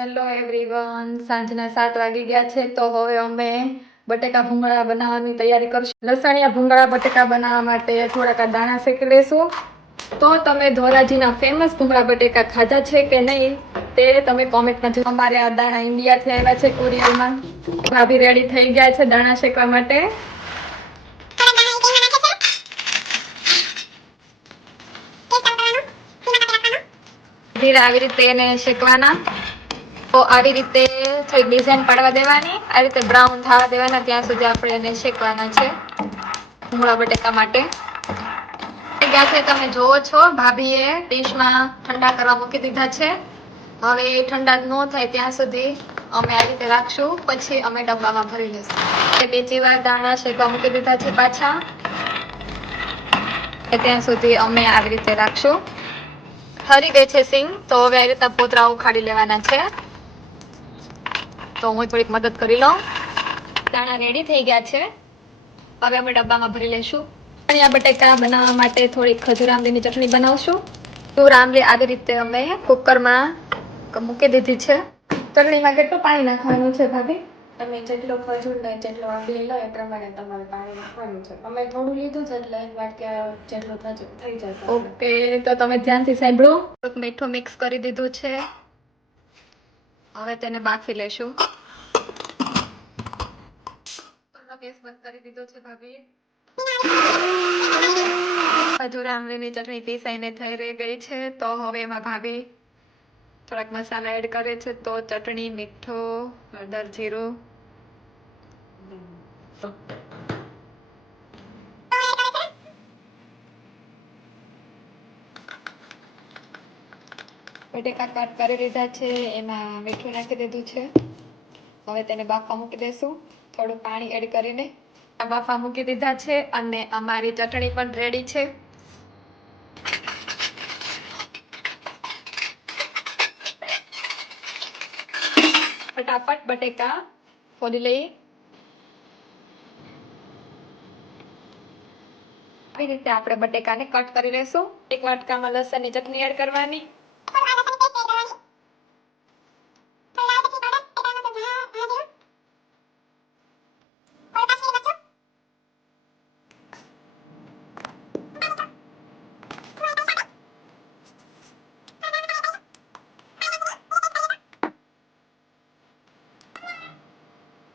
Hello everyone, સાંજના 7 વાગી ગયા છે. તો હવે અમે બટેકા ભૂંગળા બનાવવાની તૈયારી કરશું. લસણિયા ભૂંગળા બટેકા બનાવવા માટે થોડાક દાણા શેકી લેશું. તો તમે ધોરાજીના ફેમસ ભૂંગળા બટેકા ખાધા છે કે નહીં તે તમે કોમેન્ટમાં જો. અમારે આ દાણા ઇન્ડિયાથી આવ્યા છે કુરિયરમાં. ભાભી રેડી થઈ ગયા છે દાણા શેકવા માટે. ધીરે આવી રીતે એને શેકવાના. તો આવી રીતે થોડી ડિઝાઇન પાડવા દેવાની, આ રીતે બ્રાઉન થવા દેવાના, ત્યાં સુધી આપણે એને શેકવાના છે ભૂંગળા બટેકા માટે. તમે જોવો છો ભાભીએ ડીશમાં ઠંડા કરવા મૂકી દીધા છે. હવે એ ઠંડા ન થાય ત્યાં સુધી અમે આ રીતે રાખશું, પછી અમે ડબ્બામાં ભરી લઈશું. બીજી વાર દાણા શેકવા મૂકી દીધા છે પાછા, ત્યાં સુધી અમે આવી રીતે રાખશું. ઠરી ગઈ છે સિંગ, તો હવે આ રીતના પોતરા ઉખાડી લેવાના છે. તો હું થોડીક મદદ કરી લઉં. દાણા રેડી થઈ ગયા છે, હવે અમે ડબ્બામાં ભરી લઈશું. આ બટેકા બનાવવા માટે થોડીક ખજૂર આમલીની ચટણી બનાવશું. ખજૂર આમલી આવી રીતે અમે કુકરમાં મૂકી દીધી છે. ચટણીમાં કેટલું પાણી નાખવાનું છે ભાભી? તમે જેટલો ખજૂર ને જેટલો આંબલી લો એ પ્રમાણે તમારે પાણી નાખવાનું છે. અમે થોડું લીધું છે એટલે વાટકા જેટલું થઈ જશે. ઓકે, તો તમે ધ્યાનથી સાંભળો. મીઠું મિક્સ કરી દીધું છે, હવે તેને બાફી લેશું. ગેસ બંધ કરી દીધો છે ભાભી. ખજૂર આમલીની ચટણી પીસાઈને થઈ રહી ગઈ છે. તો હવે એમાં ભાભી થોડાક મસાલા એડ કરે છે. તો ચટણી, મીઠું, હળદર, જીરું. બટેકા કટ કરી લીધા છે, એમાં મીઠું નાખી દીધું છે. હવે તેને બાફવા મૂકી દેશું થોડું પાણી એડ કરીને. બાફા મૂકી દીધા છે અને અમારી ચટણી પણ રેડી છે. ફટાફટ બટેકા ફોડી લઈએ. આવી રીતે આપણે બટેકાને કટ કરી લઈશું. એક વાટકામાં લસણની ચટણી એડ કરવાની.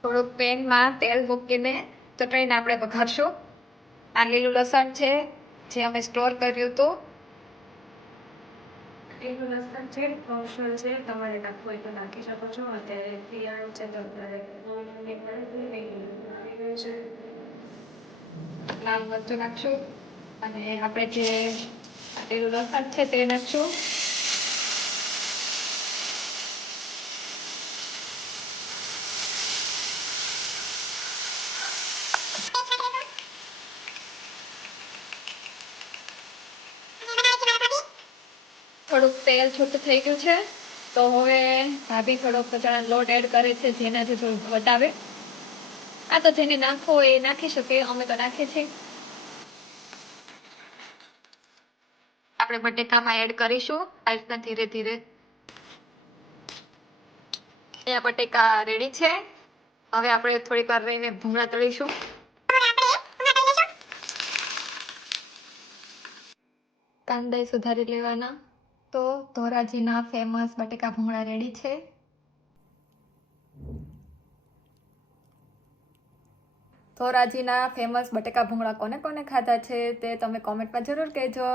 થોડુંક પેનમાં તેલ મૂકીને ચટણીને આપણે વઘારશું. આ લીલું લસણ છે જે અમે સ્ટોર કર્યું હતું. લીલું લસણ છે, ઓપ્શનલ છે, તમારે નાખવું હોય તો નાખી શકો છો. અત્યારે શિયાળો છે તો લાલ મરચું નાખશું અને આપણે જે લીલું લસણ છે તે નાખશું. થોડુંક તેલ છૂટું થઈ ગયું છે, તો હવે ભાભી થોડોક ચણાનો લોટ એડ કરે છે, જેનાથી થોડું ઘટ આવે. આ તો જેને નાખવો હોય એ નાખી શકે, અમે તો નાખીએ છીએ. આપણે બટેકામાં એડ કરીશું આ રીતના ધીરે ધીરે. અહીંયા બટેકા રેડી છે. હવે આપણે થોડીક વાર રહીને ભૂંગળા તળીશું. કાંદા સુધારી લેવાના. તો ધોરાજીના ફેમસ બટેકા ભૂંગળા રેડી છે. ધોરાજીના ફેમસ બટેકા ભૂંગળા કોને કોને ખાધા છે તે તમે કોમેન્ટમાં જરૂર કહેજો.